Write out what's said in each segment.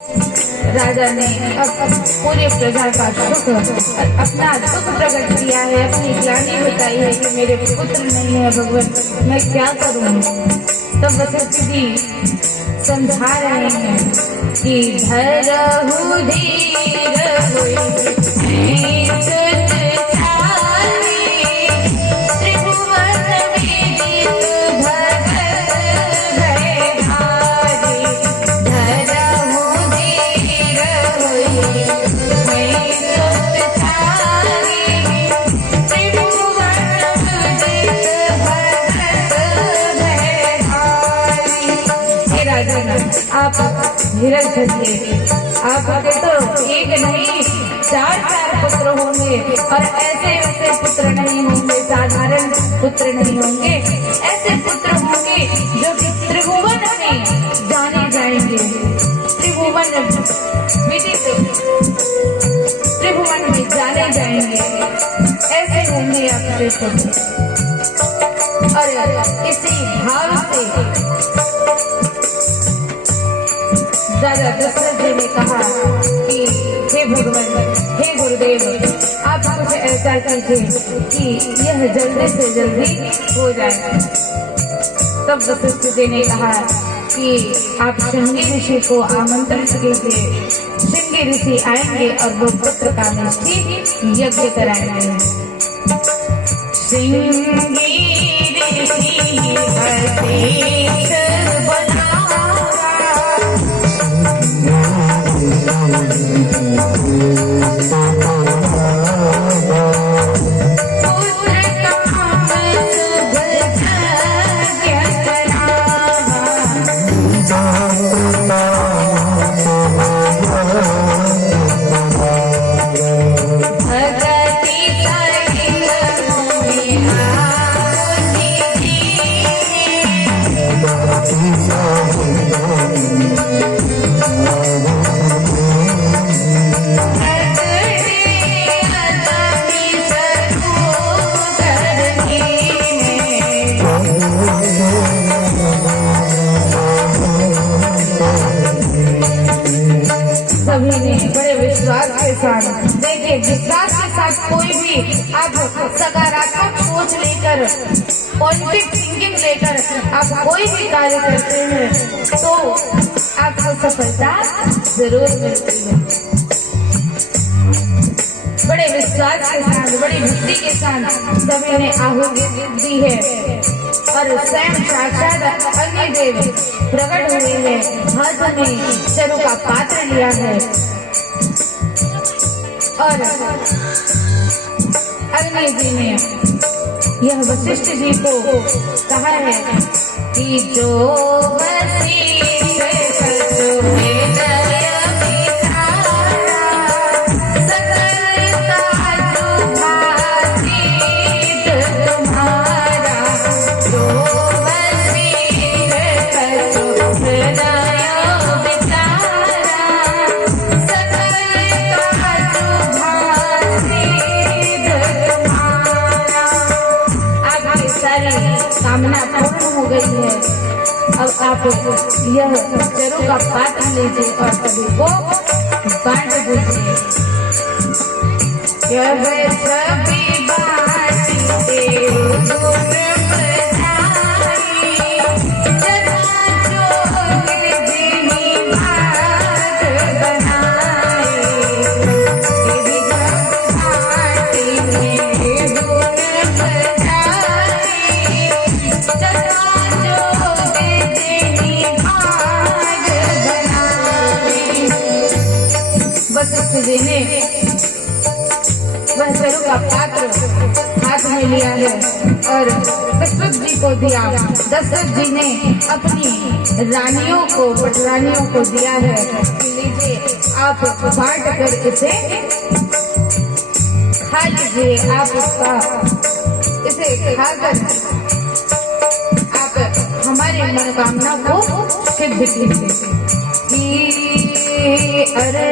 राजा ने अब पूरे प्रजा का सुख अपना दुख प्रकट किया है, अपनी ग्लानि बताई है कि मेरे पुत्र नहीं है भगवान, मैं क्या करूं। तब वशिष्ठ जी समझा रहे हैं कि धरहु धीर होई आप धीरज धरिए। आपके तो एक नहीं चार पुत्र होंगे और ऐसे वैसे पुत्र नहीं होंगे, साधारण पुत्र नहीं होंगे, ऐसे पुत्र होंगे जो कि त्रिभुवन में जाने जाएंगे, त्रिभुवन विदित त्रिभुवन में जाने जाएंगे, ऐसे होंगे आपके पुत्र। और इसी भाव से राजा दशरथ जी ने कहा कि हे भगवान, हे गुरुदेव, आप कुछ ऐसा कीजिए कि यह जल्दी से जल्दी हो जाए। तब वशिष्ठ जी ने कहा कि आप श्रृंगी ऋषि को आमंत्रित कीजिए, श्रृंगी ऋषि आएंगे और वो पुत्र का निश्चित यज्ञ कराएंगे। श्रृंगी ऋषि देखिए, विश्वास के साथ कोई भी आप सकारात्मक सोच लेकर, पॉजिटिव थिंकिंग लेकर आप कोई भी कार्य करते हैं तो आपको सफलता जरूर मिलती है। बड़े विश्वास के साथ, बड़ी भक्ति के साथ सभी ने आहुति दी है और स्वयं साक्षात अग्निदेव प्रकट हुए हैं, हाथ में चरु का पात्र लिया है और अग्नि जी ने यह वशिष्ठ जी को कहा है कि जो कामना पूर्ण हो गई है। अब आप यह चरु का पात्र लीजिए और सभी को बांट दीजिए। सभी जी ने वह चरु का पात्र हाथ में लिया है और दशरथ जी को दिया। दशरथ जी ने अपनी रानियों को, पटरानियों को दिया है कि लीजिए, आप बांट कर इसे खा लीजिए। आप इसे खाकर आप हमारी मनोकामना को सिद्ध कीजिए। अरे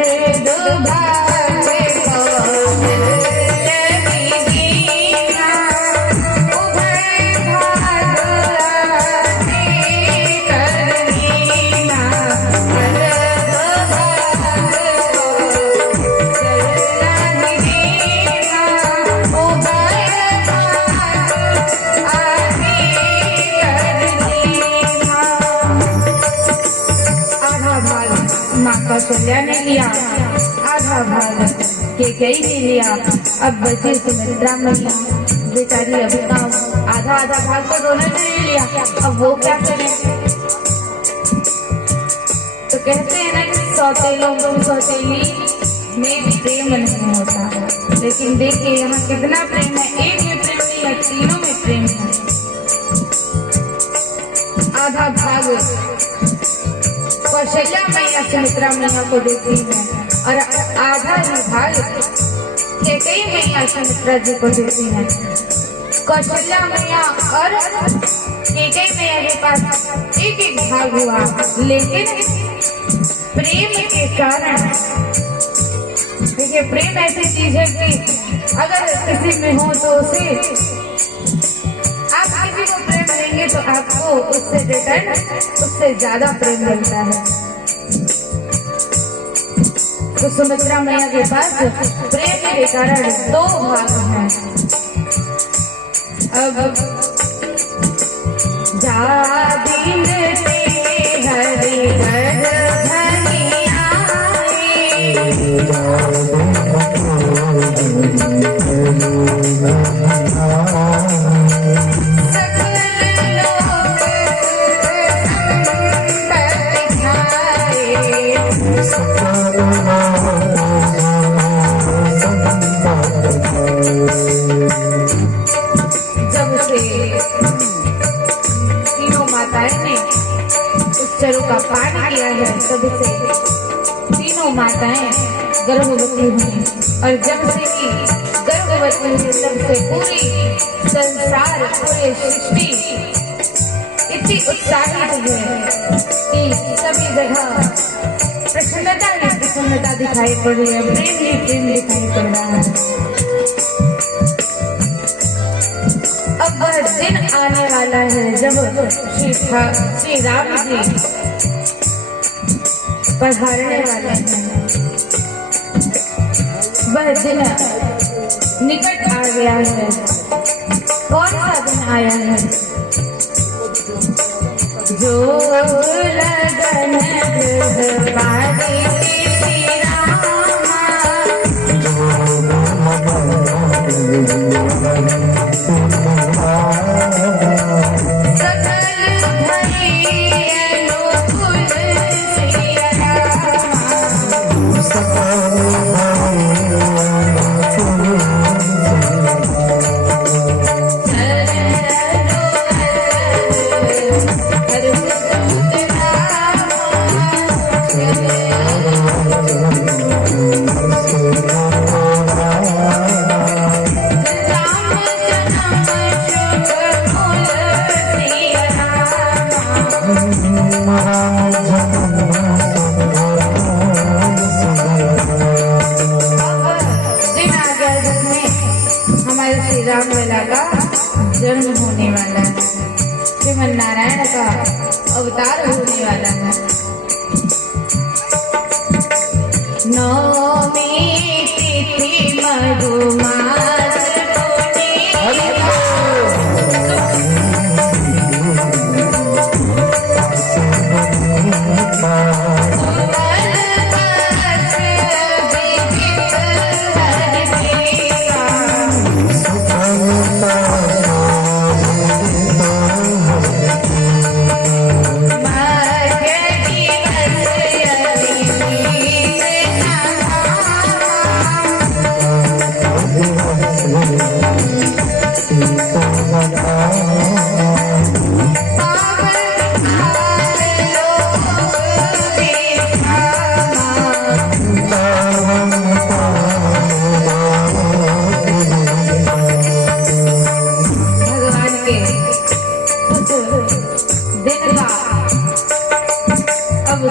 माँ कौशल्या ने लिया, आधा भाग कैकेयी ने लिया। अब बची सुमित्रा मैया बेचारी, अभी आधा आधा भाग तो दोनों ने ले लिया, अब वो क्या करें? तो कहते हैं ना कि सौतेलों को सौतेली में प्रेम नहीं होता, लेकिन देखिए यहाँ कितना प्रेम है। एक में प्रेम नहीं है, तीनों में प्रेम है। आधा भाग कौशल्या मैया सुमित्रा मैया को देती है और आधा ही भाग कैकेयी मैया सुमित्रा जी को देती है। कौशल्या मैया और कैकेयी मैया के पास एक एक भाग हुआ, लेकिन प्रेम के कारण, देखिए प्रेम ऐसी चीज है कि अगर किसी में हो तो उसे, आप किसी को प्रेम देंगे तो आपको उससे रिटर्न, उससे ज्यादा प्रेम मिलता है। तो सुमित्रा मैया के पास प्रेम के कारण दो भाग हैं। अब जा दिन से हरि घर धनी आए, का पाठ किया है, तब से तीनों माताएं गर्भवती हुई, और जब से कि गर्भवती हुई तब से पूरी संसार, पूरी सृष्टि इतनी उत्साहित है कि सभी जगह प्रसन्नता ही प्रसन्नता दिखाई पड़ रही है, प्रेम ही प्रेम दिखाई पड़ रहा है। अब वह दिन आने वाला है जब श्री राम जी पधारने वाले हैं। वह दिन निकट आ गया है। कौन सा दिन आया है? जो लगन पारे श्री रामा, रामलला का जन्म होने वाला है, श्रीमन नारायण का अवतार होने वाला है। नौमी तिथि मधुमास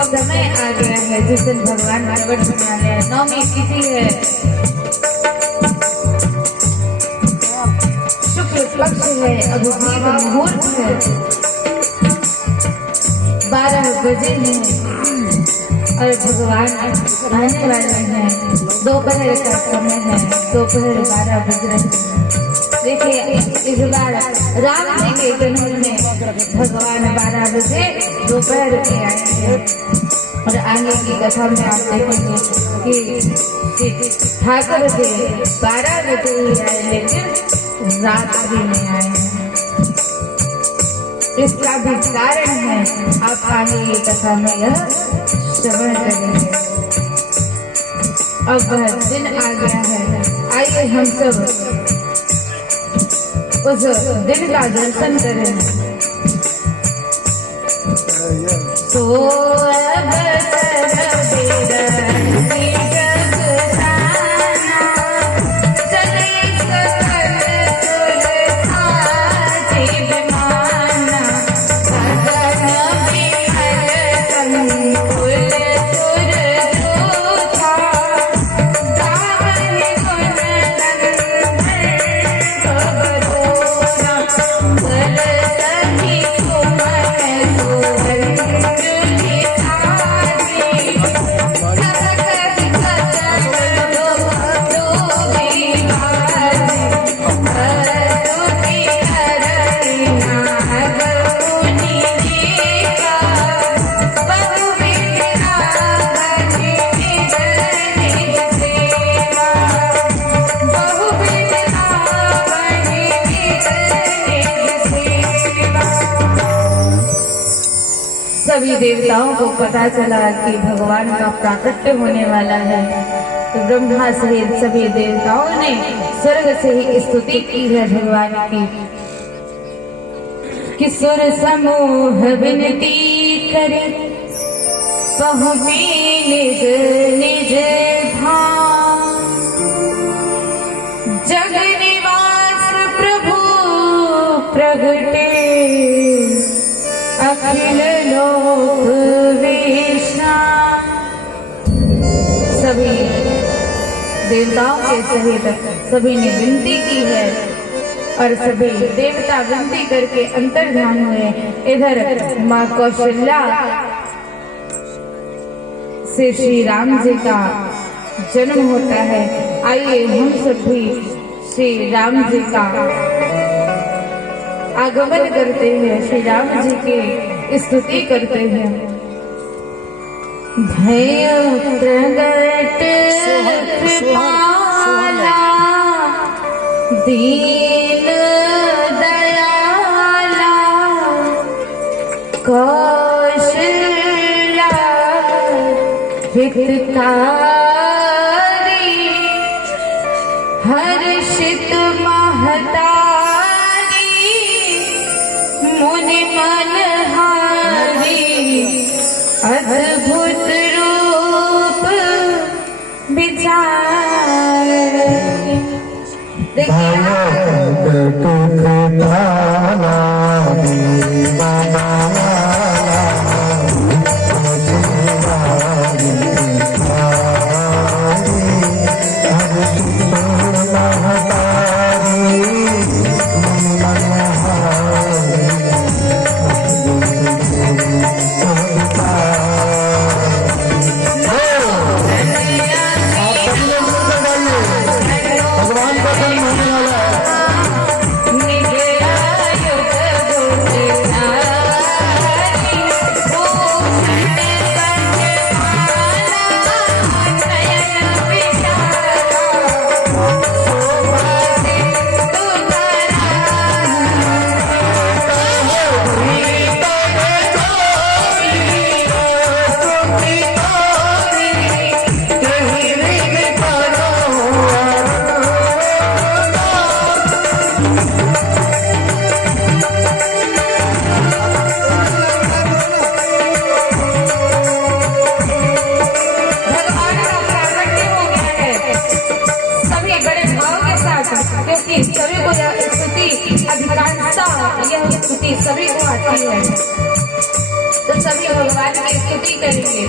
समय आ गया है जिस दिन भगवान प्रकट होने वाले हैं। नौमी तिथि है, शुक्ल पक्ष है, अभिजीत मुहूर्त है, 12 बजे हैं और भगवान आने वाले हैं। दोपहर का समय है, दोपहर 12 बज रहे हैं। देखिए इस बार राम जी के जन्म में भगवान 12 बजे दोपहर में आएंगे और आगे की कथा में आप देखेंगे कि ठाकुर जी 12 बजे ही आए लेकिन रात्रि में आए हैं। इसका भी कारण है, आप आगे की कथा में यह श्रवण करेंगे। अब वह दिन आ गया है, आइए हम सब उस दिन का दर्शन करें। तो सभी देवताओं को पता चला कि भगवान का प्राकट्य होने वाला है, तो ब्रह्मा सहित सभी देवताओं ने स्वर्ग से ही स्तुति की है भगवान की कि सुर समूह विनती करे पहुँचे निज निज धाम, जग निवास प्रभु प्रगटे अखिल लोक विश्राम। सभी देवताओं के सहित सभी ने विनती की है और सभी देवता विनती करके अंतर्धान हुए। इधर माँ कौशल्या से श्री राम जी का जन्म होता है। आइए हम सब भी श्री राम जी का आगमन करते हैं, श्री राम जी की स्तुति करते हैं। भय प्रगट कृपाला दीन दयाला कौशल्या हितकारी हर्षित महतारी मुनि मनहारी अद्भुत रूप विचार। क्योंकि सभी को यह स्तुति अधिकांशता यह स्तुति सभी को आती है, तो सभी भगवान की स्तुति करेंगे।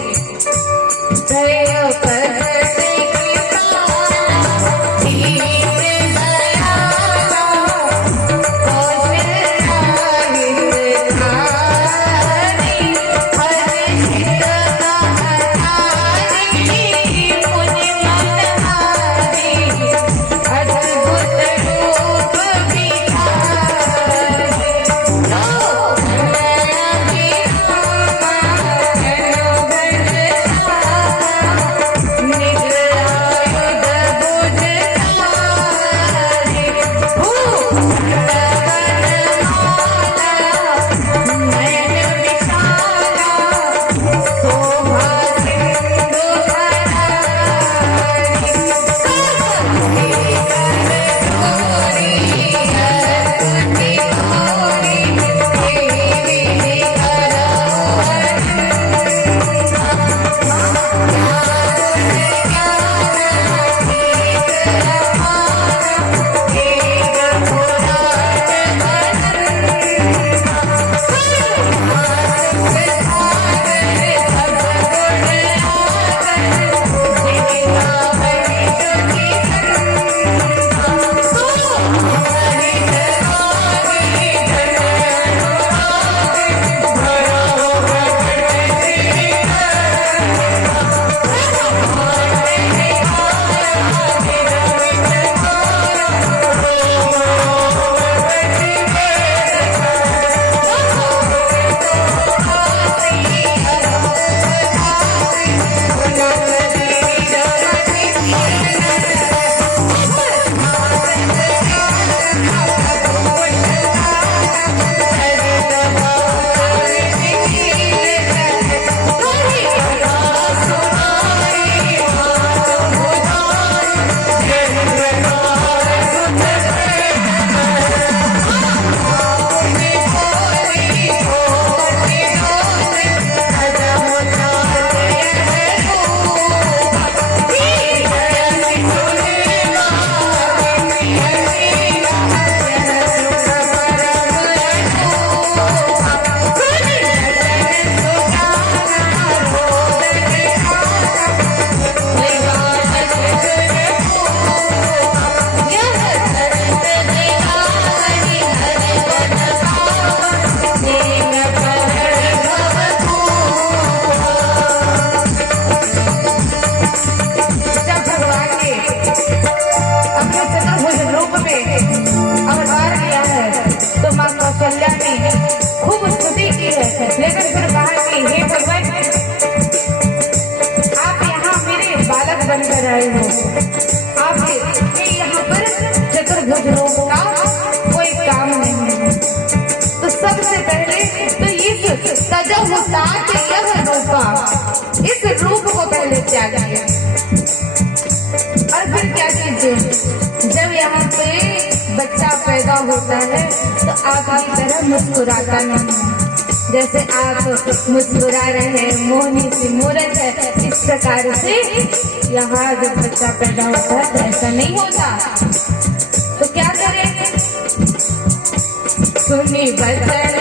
बनकर आए हो। आपके यहाँ पर चतुर्भुज रूप का कोई काम नहीं है। तो सबसे पहले तो इस तजहुतात यह रूपा, इस रूप को पहले त्यागिए और फिर क्या कीजिए, जब यहाँ पे बच्चा पैदा होता है तो आपकी तरह मुस्कुराता नहीं है। जैसे आप मुस्कुरा रहे हैं, मोहनी सी मूरत है, इस प्रकार से यहाँ जब बच्चा पैदा होता है तो ऐसा नहीं होता। तो क्या करें, सुनी बचन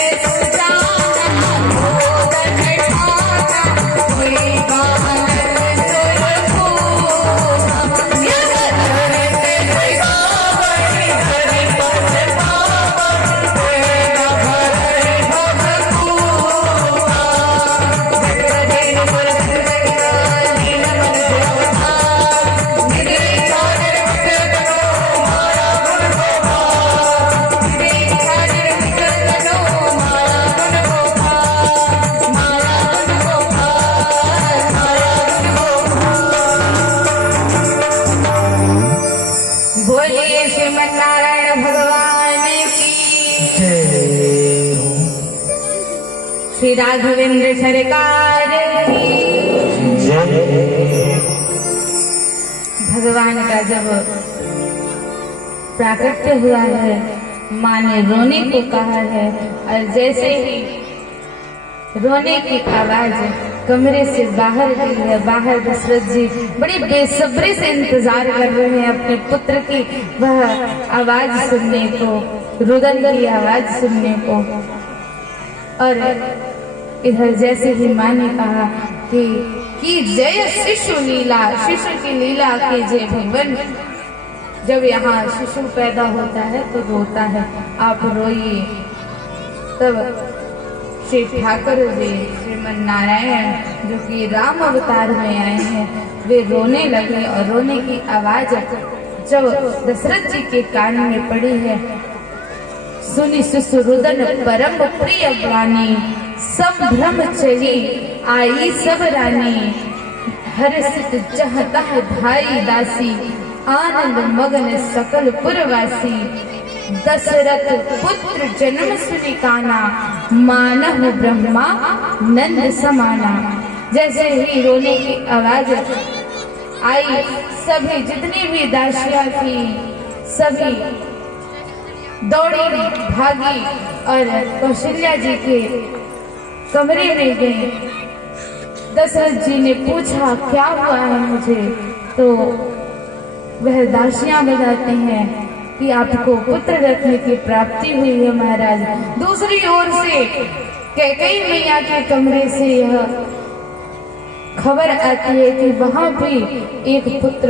श्री राघवेंद्र सरकार की भगवान का जब प्राकट्य हुआ है, माँ ने रोने को कहा है और जैसे ही रोने की आवाज कमरे से बाहर गई है, बाहर दशरथ जी बड़ी बेसब्री से इंतजार कर रहे हैं अपने पुत्र की वह आवाज सुनने को, रुदन की आवाज सुनने को। और इधर जैसे ही माँ ने कहा कि जय शिशु लीला, शिशु की लीला की जय भगवान। जब यहाँ शिशु पैदा होता है तो रोता है, आप रोइए। तब श्री ठाकुर जी श्रीमन नारायण जो कि राम अवतार में आए हैं, वे रोने लगे और रोने की आवाज जब दशरथ जी के कान में पड़ी है, सुनी सुसुरुदन परम प्रिय वाणी, संभ्रम चली आई सब रानी, हर्षित जहता धाई दासी, आनंद मगन सकल पुरवासी, दशरथ पुत्र जन्म सुनि काना, मानव ब्रह्मा नंद समाना। जैसे ही रोने की आवाज आई, सभी जितनी भी दासियां थी सभी दौड़ी भागी और कौशल्या जी के कमरे में गए। दशरथ जी ने पूछा क्या हुआ है मुझे, तो वह दासियां बताते हैं कि आपको पुत्र रत्न की प्राप्ति हुई है महाराज। दूसरी ओर से कैकेयी मैया के कमरे से यह खबर आती है कि वहां भी एक पुत्र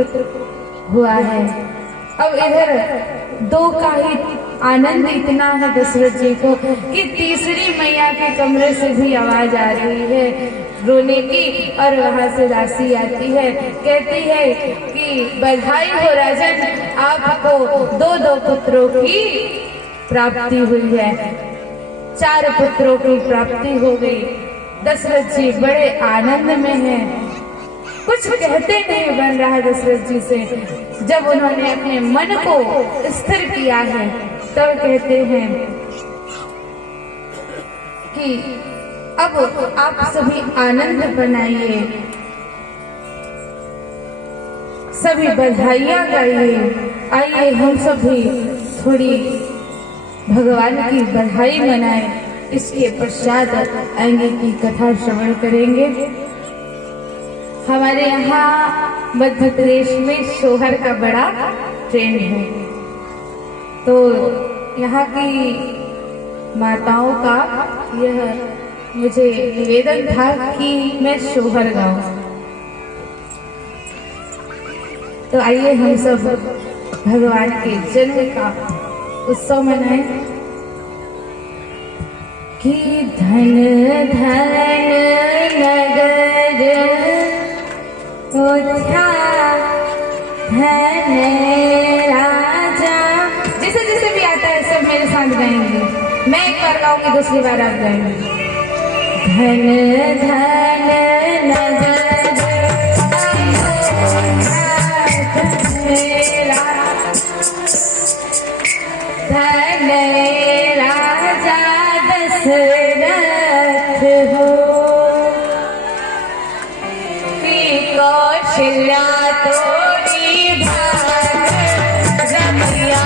हुआ है। अब इधर दो का ही आनंद इतना है दशरथ जी को कि तीसरी मैया के कमरे से भी आवाज आ रही है रोने की, और वहां से दासी आती है, कहती है कि बधाई हो राजन, आपको दो पुत्रों की प्राप्ति हुई है। 4 पुत्रों की प्राप्ति हो गई। दशरथ जी बड़े आनंद में हैं, कुछ कहते नहीं बन रहा दशरथ जी से। जब उन्होंने अपने मन को स्थिर किया है तब कहते हैं कि अब आप सभी आनंद बनाइए, सभी बधाइयां गाइए। आइए हम सभी थोड़ी भगवान की बधाई मनाएं। इसके पश्चात आगे की कथा श्रवण करेंगे। हमारे यहाँ मध्य प्रदेश में सोहर का बड़ा ट्रेंड है, तो यहाँ की माताओं का यह मुझे निवेदन था कि मैं सोहर गाऊं। तो आइए हम सब भगवान के जन्म का उत्सव मनाएं। कि धन धन नगर उठा धन राजा। जिसे जिसे भी आता है सब मेरे साथ गाएंगे। मैं एक बार गाऊंगी, दूसरी बार आप गाएंगे। धन धन नगर तोरी भाग रमिया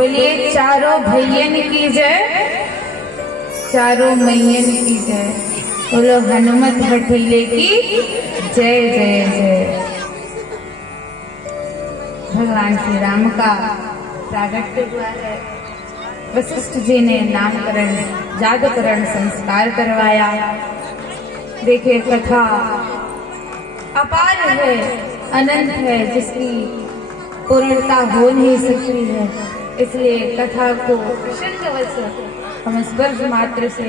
बोलिए चारों भैयन की जय, चारों मैयन की जय। बोलो हनुमत हठीले की जय जय जय। भगवान श्री राम का प्रागट्य हुआ है। वशिष्ठ जी ने नामकरण जातकरण संस्कार करवाया। देखिए कथा अपार है, अनंत है, जिसकी पूर्णता हो नहीं सकती है। इसलिए कथा को प्रसंगवश हम स्पर्श मात्र से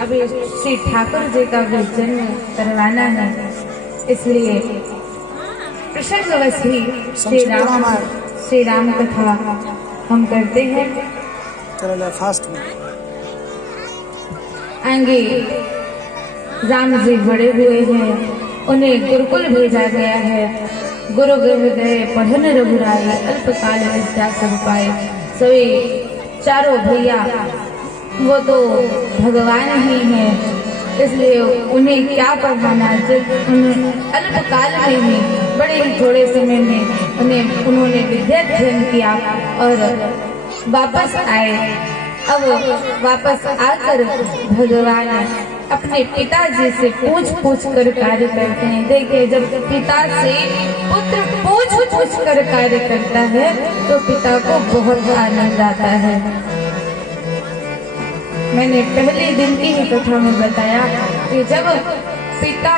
अभी श्री ठाकुर जी का भी जन्म करवाना है। इसलिए प्रसंगवश ही श्री राम कथा हम करते हैं। फास्ट आगे राम जी बड़े हुए हैं, उन्हें गुरुकुल भेजा गया है। गुरु गृह गए पढ़न रघुराई, अल्पकाल विद्या सब पाए। सभी चारों भैया वो तो भगवान ही हैं, इसलिए उन्हें क्या पढ़ाना। जब उन्हें अल्पकाल में ही, बड़े ही थोड़े समय में उन्होंने विद्या अध्ययन किया और वापस आए। अब वापस आकर भगवान अपने पिताजी से पूछ कर कार्य करते हैं। देखिए जब पिता से पुत्र पूछ कर कार्य करता है तो पिता को बहुत आनंद आता है। मैंने पहले दिन की ही कथा में बताया कि जब पिता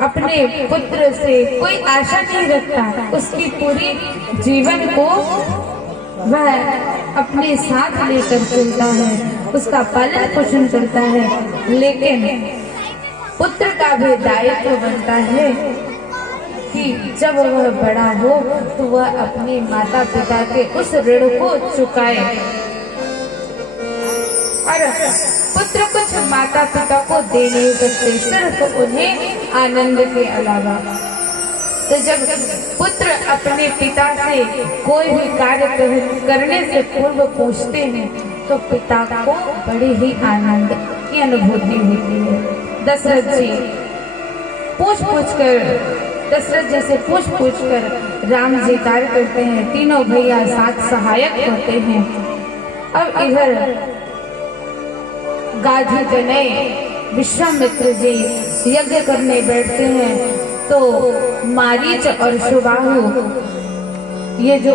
अपने पुत्र से कोई आशा नहीं रखता, उसकी पूरी जीवन को वह अपने साथ लेकर चलता है, उसका पालन पोषण करता है। लेकिन पुत्र का भी दायित्व बनता है कि जब वह बड़ा हो तो वह अपने माता पिता के उस ऋण को चुकाए। और पुत्र कुछ माता पिता को दे नहीं सकते, सिर्फ उन्हें आनंद के अलावा। तो जब पुत्र अपने पिता से कोई भी कार्य करने से पूर्व पूछते हैं तो पिता को बड़ी ही आनंद की अनुभूति होती है। दशरथ जी दशरथ जी से पूछ कर राम जी कार्य करते हैं। तीनों भैया साथ सहायक होते हैं। अब इधर गाधी तनय विश्वामित्र जी यज्ञ करने बैठते हैं तो मारीच और सुबाहु ये जो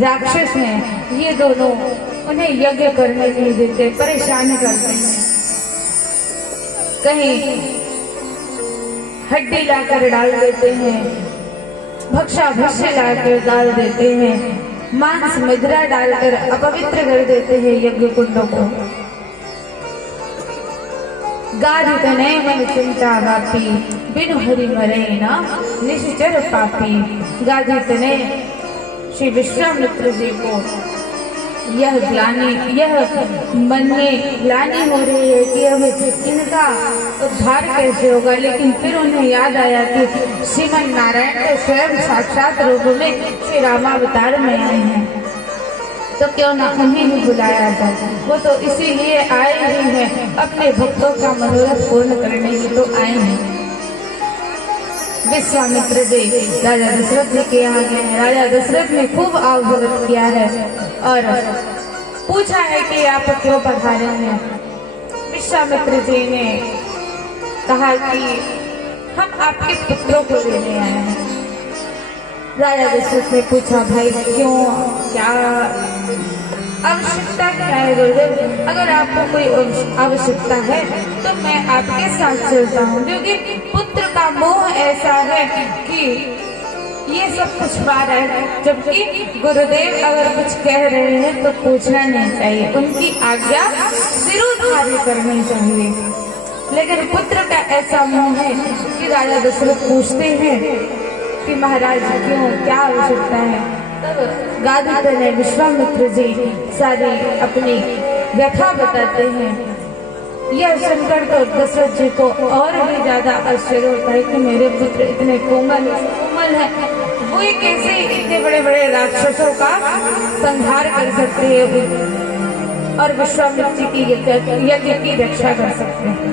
राक्षस हैं, ये दोनों उन्हें यज्ञ करने नहीं देते, परेशान करते हैं। कहीं हड्डी लाकर डाल देते हैं, भक्षा भक्ष्य लाकर डाल देते हैं, मांस मदिरा डालकर अपवित्र कर देते हैं यज्ञ कुंडों को। गाधी तनय मन चिंता वापी, बिनु हरि मरे न निश्चर पापी। गाधी तनय श्री विश्वामित्र जी को यह मन में ग्लानि हो रही है कि अब इनका उद्धार कैसे होगा। लेकिन फिर उन्हें याद आया कि श्रीमन नारायण के स्वयं साक्षात रूप में श्री रामावतार में आए हैं, तो क्यों ना उन्हें ही बुलाया जाए। वो तो इसीलिए आए ही हैं, अपने भक्तों का मनोरथ पूर्ण करने ही तो आए हैं। विश्वामित्र जी राजा दशरथ जी के यहाँ गए हैं। राजा दशरथ ने खूब आवभगत किया है और पूछा है कि आप क्यों पधारे हैं। विश्वामित्र जी ने कहा कि हम आपके पुत्रों को लेने आए हैं। राजा दशरथ ने पूछा भाई क्यों, क्या आवश्यकता क्या है गुरुदेव? अगर आपको कोई आवश्यकता है तो मैं आपके साथ चलता हूँ, क्योंकि पुत्र का मोह ऐसा है कि ये सब कुछ पा रहा है। जबकि गुरुदेव अगर कुछ कह रहे हैं तो पूछना नहीं चाहिए, उनकी आज्ञा सिरोधार्य करनी चाहिए। लेकिन पुत्र का ऐसा मोह है कि राजा दशरथ पूछते हैं कि महाराज क्यों, क्या आवश्यकता है। तब गाधी तनय विश्वामित्र जी सारी अपनी व्यथा बताते हैं। यह सुनकर तो दशरथ जी को और भी ज्यादा आश्चर्य होता है कि मेरे पुत्र इतने कोमल हैं, वो कैसे इतने बड़े बड़े राक्षसों का संहार कर सकते हैं और विश्वामित्र जी की यज्ञ की रक्षा कर सकते हैं।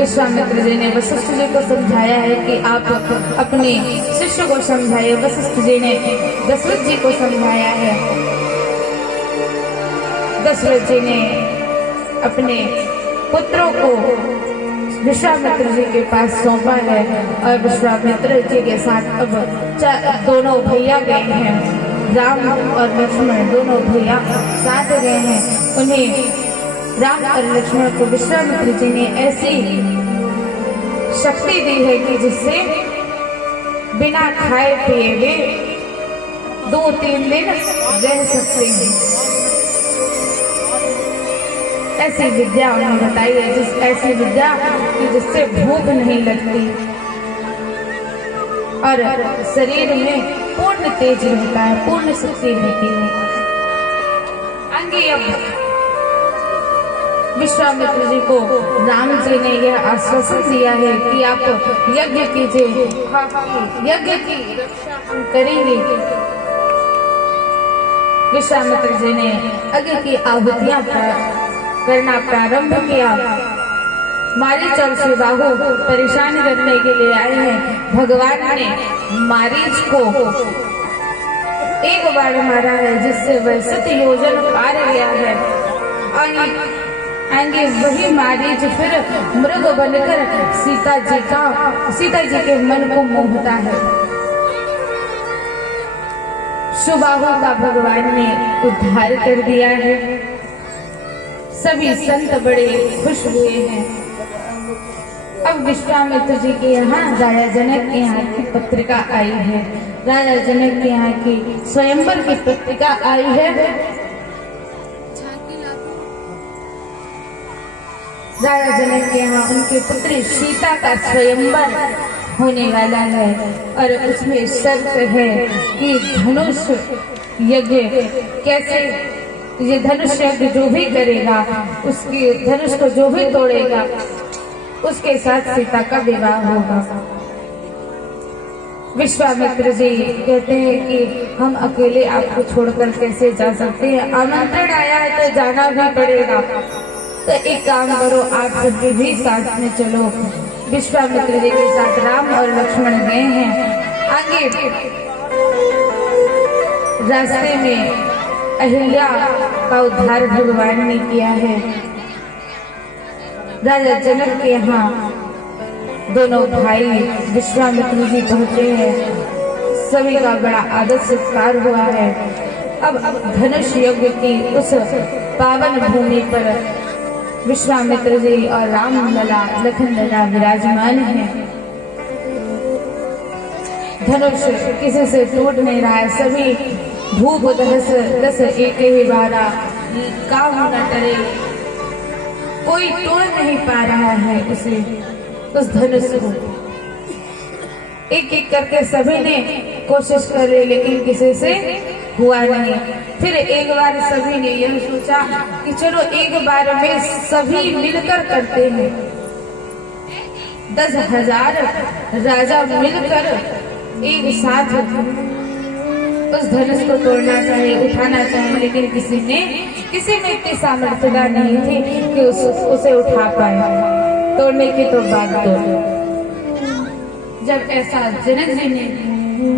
विश्वामित्र जी ने वशिष्ठ जी को समझाया है कि आप अपने शिष्य को समझाइए। वशिष्ठ जी ने दशरथ जी को समझाया है। दशरथ जी ने अपने पुत्रों को विश्वामित्र जी के पास सौंपा है और विश्वामित्र जी के साथ अब दोनों भैया गए हैं। राम और लक्ष्मण दोनों भैया साथ गए हैं। उन्हें राम और लक्ष्मण को विश्वामित्र जी ने ऐसी शक्ति दी है कि जिससे बिना खाए पिए वे 2-3 दिन रह सकते हैं। ऐसी विद्या उन्हें बताई है, ऐसी विद्या कि जिससे भूख नहीं लगती और शरीर में पूर्ण तेज रहता है, पूर्ण शक्ति रहती है। आगे अब विश्वामित्र जी को राम जी ने यह आश्वासन दिया है कि आप यज्ञ कीजिए, यज्ञ की रक्षा हम करेंगे। विश्वामित्र जी ने यज्ञ की आहुतियां करना प्रारंभ किया। मारीच और शिवाहु परेशान करने के लिए आए हैं। भगवान ने मारीच को एक बार मारा है जिससे वह 7 योजन पार गया है। आएंगे वही मारीच फिर मृग बनकर सीता जी के मन को मोहता है। सुबाहु का भगवान ने उद्धार कर दिया है। सभी संत बड़े खुश हुए हैं। अब विश्वामित्र जी के यहाँ राजा जनक के यहाँ की पत्रिका आई है। राजा जनक के यहाँ की स्वयंवर की पत्रिका आई है। राजा जनक के यहाँ उनकी पुत्री सीता का स्वयंवर होने वाला है और उसमें शर्त है कि धनुष यज्ञ कैसे, ये धनुष यज्ञ जो भी करेगा, उसके धनुष को जो भी तोड़ेगा उसके साथ सीता का विवाह होगा। विश्वामित्र जी कहते हैं कि हम अकेले आपको छोड़कर कैसे जा सकते हैं, आमंत्रण आया है तो जाना भी पड़ेगा। तो एक काम करो, आप सभी भी साथ में चलो। विश्वामित्र जी के साथ राम और लक्ष्मण गए हैं। आगे रास्ते में अहिल्या का उद्धार भगवान ने किया है। राजा जनक के यहाँ दोनों भाई विश्वामित्र जी पहुंचे हैं। सभी का बड़ा आदर सत्कार हुआ है। अब धनुष यज्ञ की उस पावन भूमि पर विश्वामित्र जी और राम लला लखन लला विराजमान हैं। धनुष किसी से टूट नहीं रहा है। सभी धूप दस एक ही बारा काम न करे, कोई तोड़ नहीं पा रहा है उसे, उस धनुष को। एक एक करके सभी ने कोशिश कर ली लेकिन किसी से हुआ नहीं। फिर एक बार सभी ने यह सोचा कि चलो एक बार में सभी मिलकर करते हैं। 10,000 राजा मिलकर एक साथ उस धनुष को तोड़ना चाहिए, उठाना चाहिए, लेकिन किसी में इतनी सामर्थ्यता नहीं थी कि उसे उठा पाए। तोड़ने की तो बात तो जब ऐसा जनक जी ने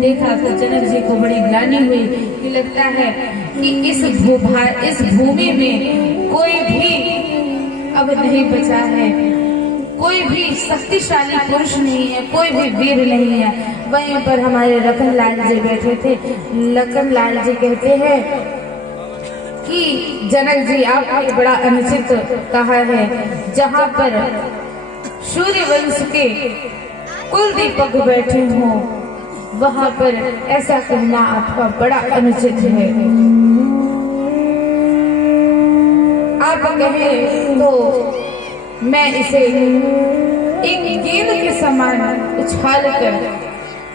देखा तो जनक जी को बड़ी ग्लानि हुई कि लगता है कि इस भूमि में कोई भी अब नहीं बचा है, कोई भी शक्तिशाली पुरुष नहीं है, कोई भी वीर नहीं है। वहीं पर हमारे लखन लाल जी बैठे थे। लखन लाल जी कहते हैं कि जनक जी आपने बड़ा अनुचित कहा है। जहाँ पर सूर्य वंश के कुल दीपक बैठे हों वहां पर ऐसा कहना आपका बड़ा अनुचित है। आप कहें तो मैं इसे एक गेंद के समान उछाल कर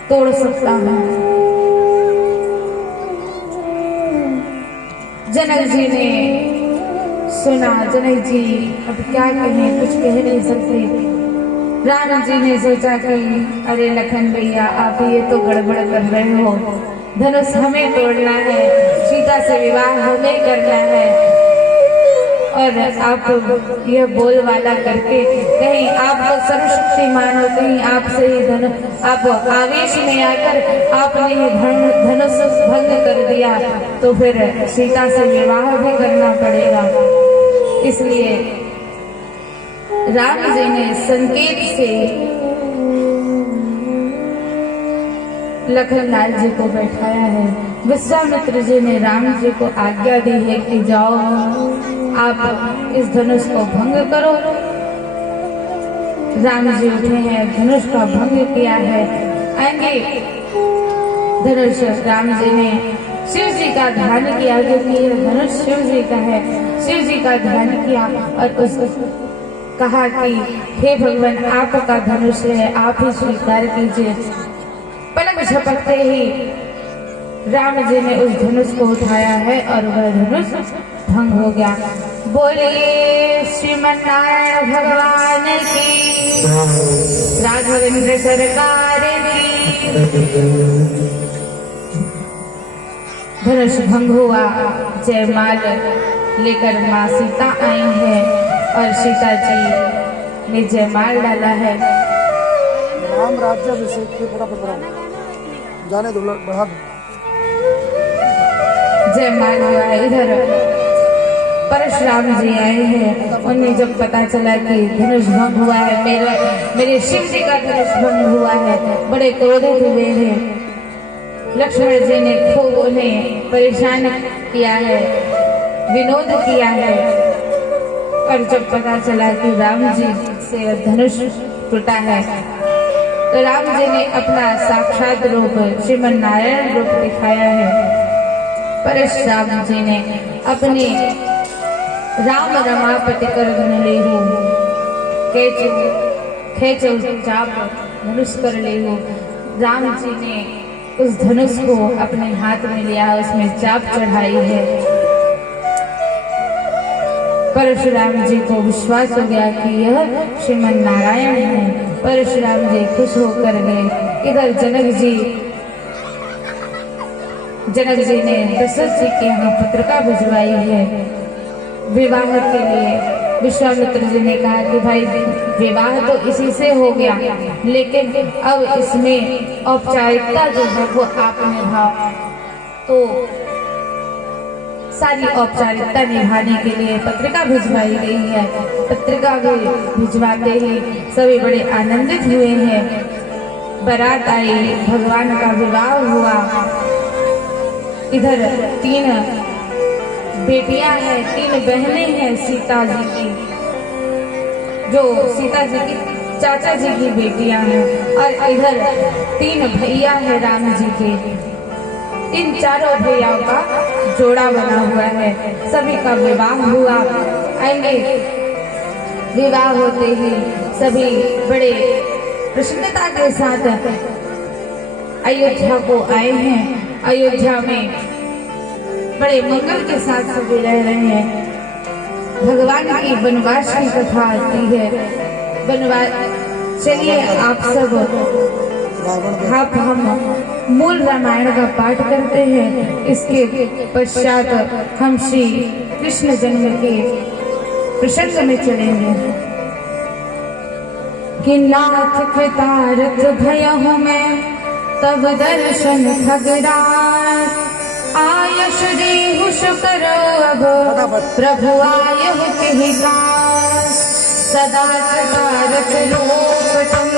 तोड़ सकता हूँ। जनक जी ने सुना। जनक जी अब क्या कहें, कुछ कह नहीं सकते। राम जी ने सोचा कि अरे लखन भैया आप ये तो गड़बड़ कर रहे हो, धनुष हमें तोड़ना है, सीता से विवाह हमें करना है। और आप यह बोलबाला करके कहीं आप सर्वशक्तिमान हो, कहीं आपसे ही आप आवेश में आकर आपने ही धनुष भंग कर दिया तो फिर सीता से विवाह भी करना पड़ेगा। इसलिए राम जी ने संकेत से लखनलाल जी को बैठाया है। विश्वामित्र जी ने राम जी को आज्ञा दी है कि जाओ आप इस धनुष को भंग करो। राम जी उठे हैं, धनुष का भंग किया है। आएंगे धनुष राम जी ने शिव जी का ध्यान किया क्योंकि यह धनुष शिव जी का है। शिव जी का ध्यान किया और उस कहा कि हे भगवान आपका धनुष है, आप ही स्वीकार कीजिए। पलक झपकते ही राम जी ने उस धनुष को उठाया है और वह धनुष भंग हो गया। बोलिए श्रीमन्नारायण भगवान की, राघवेंद्र सरकार की। धनुष भंग हुआ। जयमाल लेकर माँ सीता आई है और सीता जी ने जयमाल डाला है। राम राज्याभिषेक के फटाफट बढ़ाओ, जाने दो, बढ़ा दो। जयमाल हुआ है। इधर परशुराम जी आए हैं। उन्हें जब पता चला कि धनुष भंग हुआ है, मेरे शिव जी का धनुष भंग हुआ है, बड़े क्रोधित हुए हैं। लक्ष्मण जी ने खूब उन्हें परेशान किया है, विनोद किया है। और जब पता चला कि राम जी से धनुष टूटा है तो राम जी ने अपना साक्षात रूप श्रीमन्नारायण रूप दिखाया है। परशुराम जी ने अपने राम रमापति कर लेहु खेचो चाप धनुष कर लेहु। राम जी ने उस धनुष को अपने हाथ में लिया, उसमें चाप चढ़ाई है। परशुराम जी को विश्वास हो गया कि यह श्रीमन्नारायण है। परशुराम जी खुश होकर गए। इधर जनक जी ने दशरथ जी के यहाँ पत्रिका भिजवाई है विवाह के लिए। विश्वामित्र जी ने कहा कि भाई विवाह तो इसी से हो गया, लेकिन अब इसमें औपचारिकता जो है वो आप निभाओ। तो सारी औपचारिकता निभाने के लिए पत्रिका भिजवाई गई है। पत्रिका भिजवाते ही सभी बड़े आनंदित हुए हैं। बारात आई, भगवान का विवाह हुआ। इधर 3 बेटियां हैं, 3 बहनें हैं सीता जी की, जो सीता जी की चाचा जी की बेटियां हैं। और इधर 3 भैया हैं राम जी के। इन चारों भैयाओं का जोड़ा बना हुआ है। सभी का विवाह हुआ। आएंगे विवाह होते ही सभी बड़े प्रसन्नता के साथ अयोध्या को आए हैं। अयोध्या में बड़े मंगल के साथ सभी रह रहे हैं। भगवान की वनवास की कथा आती है। वनवास चलिए आप सब हम मूल रामायण का पाठ करते हैं। इसके पश्चात हम श्री कृष्ण जन्म के प्रसंग में चलेंगे। कि नाथ कृतार्थ भयहु मैं तब दर्शन खगरात। आयश देहु शुकर अब प्रभु आयहु कहि गात। सदा कृतार्थ रूप तुम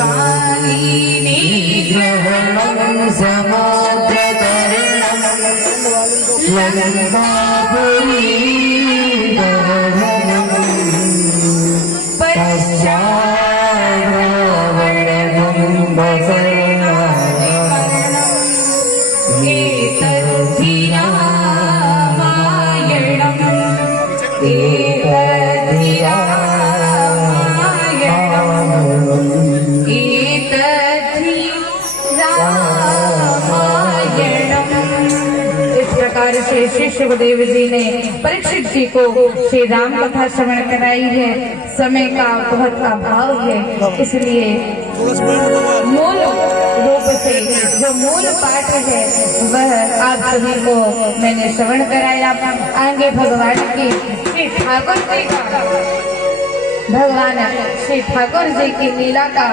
वाणीनिग्रहणं समुद्रतरणं लङ्कापुरीदहनं पश्चाद्रावणकुम्भकर्णादिकर्णम् एतद्धि रामायणम् एतद्धि रामायणम् एतद्धि रामायणम्। इस प्रकार से श्री सुखदेव जी ने परीक्षित जी को श्री राम कथा श्रवण कराई है। समय का बहुत अभाव है, इसलिए मूल रूप से जो मूल पाठ है वह आप सभी को मैंने श्रवण कराया। आगे भगवान की श्री ठाकुर जी का भगवान श्री ठाकुर जी की लीला का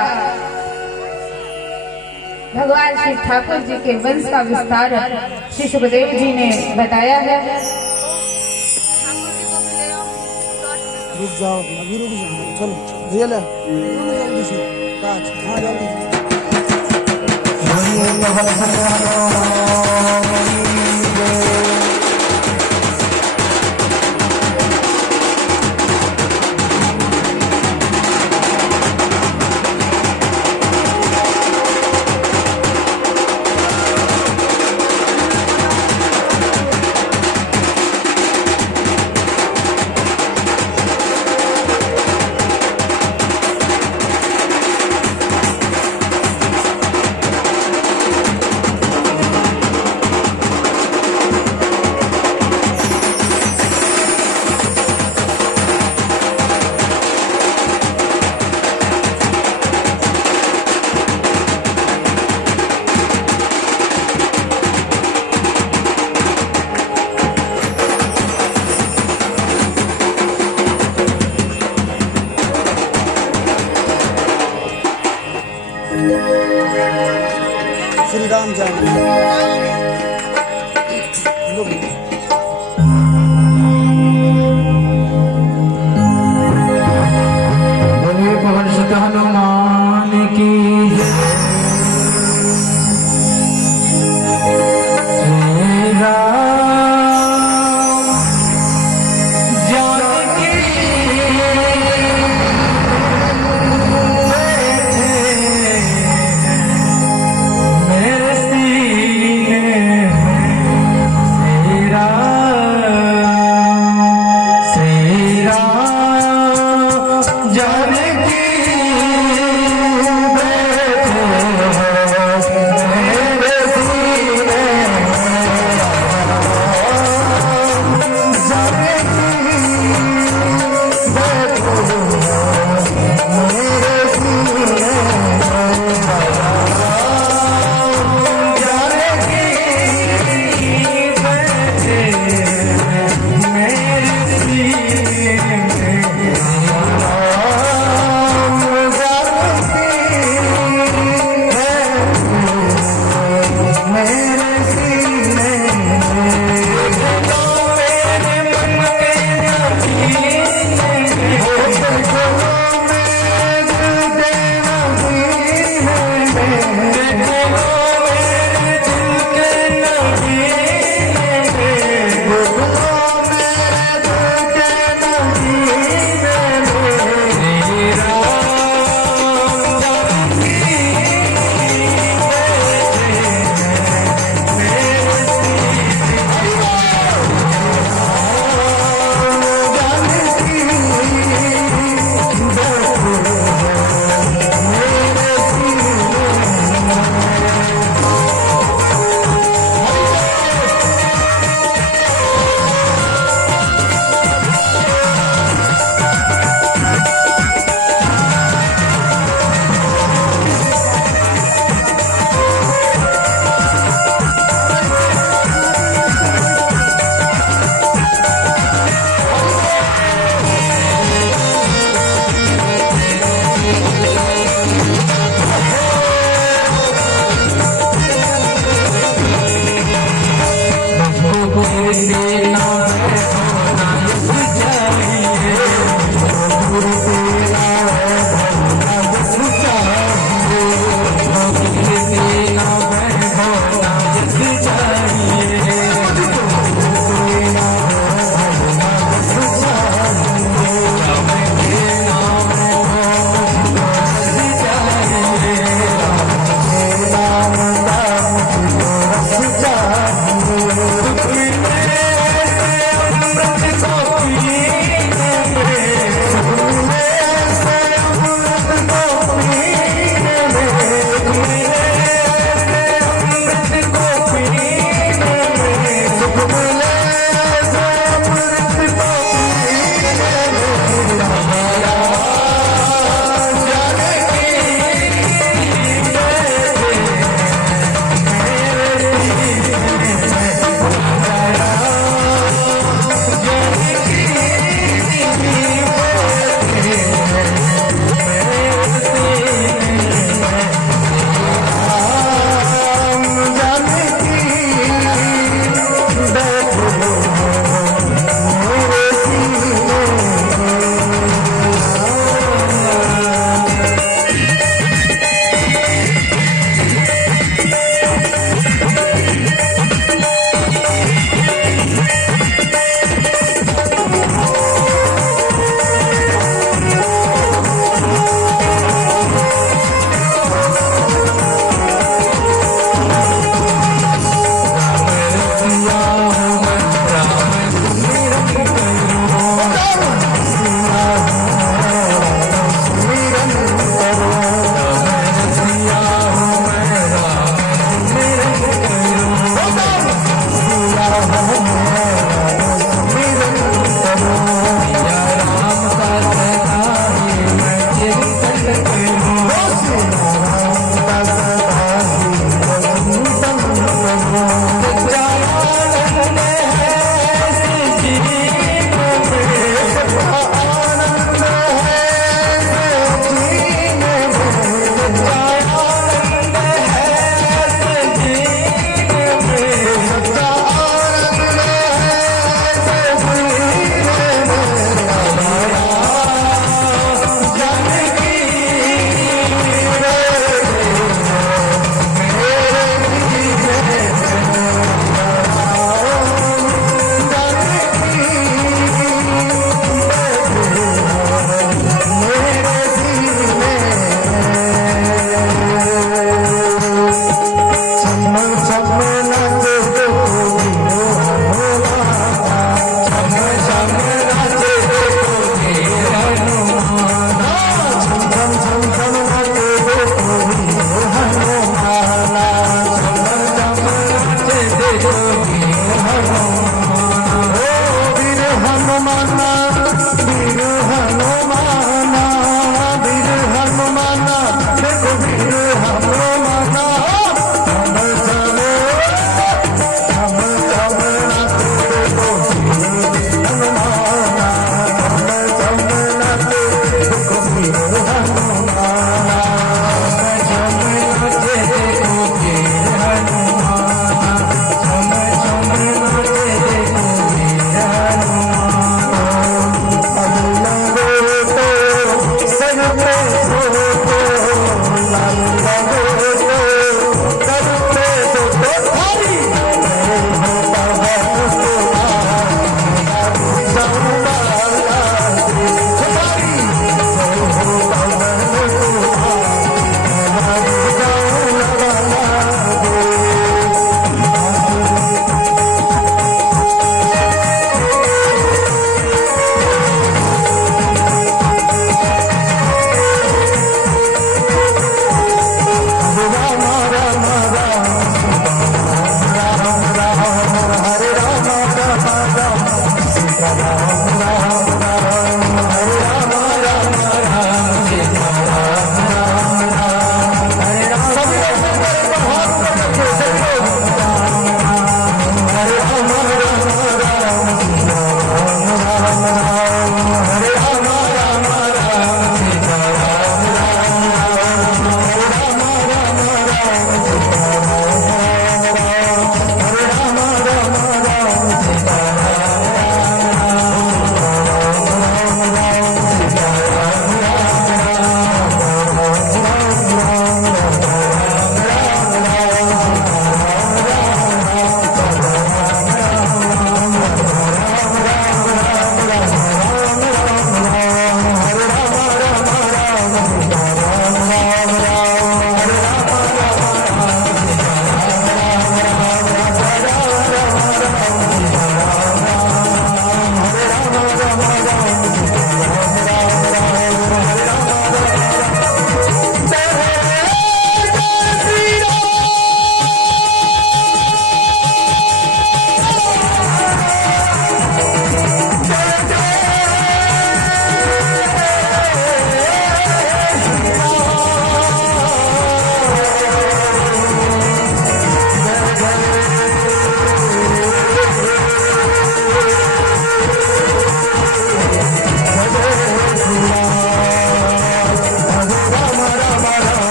भगवान श्री ठाकुर जी के वंश का विस्तार श्री सुखदेव जी ने बताया है। रुक जाओ, अभी रुक जाओ, चलो रियल है जल्दी से काज, हाँ जल्दी श्री राम जय बोले पवन सुत हनुमान की श्री राम जानकी मेरे सीने श्री राम जानकी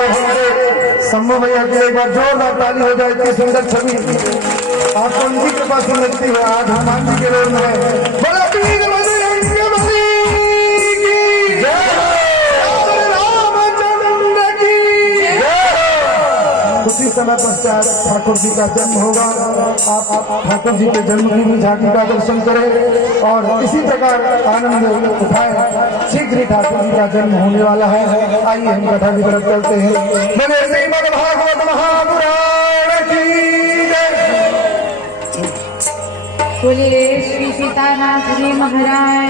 जब हमारे शंभू भैया की एक बार जोरदार ताली हो जाए, इतनी सुंदर छवि आपको उनकी कृपा से मिलती है। आज हनुमान जी के रोल में है। बोला वीर बजरंग बली की जय, रामचंद्र की जय। उसी समय पश्चात ठाकुर जी का जन्म होगा। आप ठाकुर जी के जन्म की भी झांकी का दर्शन करें और इसी प्रकार आनंद उठाएं। शीघ्र ही ठाकुर जी का जन्म होने वाला है। आइए हम कथा की तरफ चलते हैं। मैंने श्रीमद् भागवत महापुराण की जय। बोलिए श्री सीतानाथ जी महाराज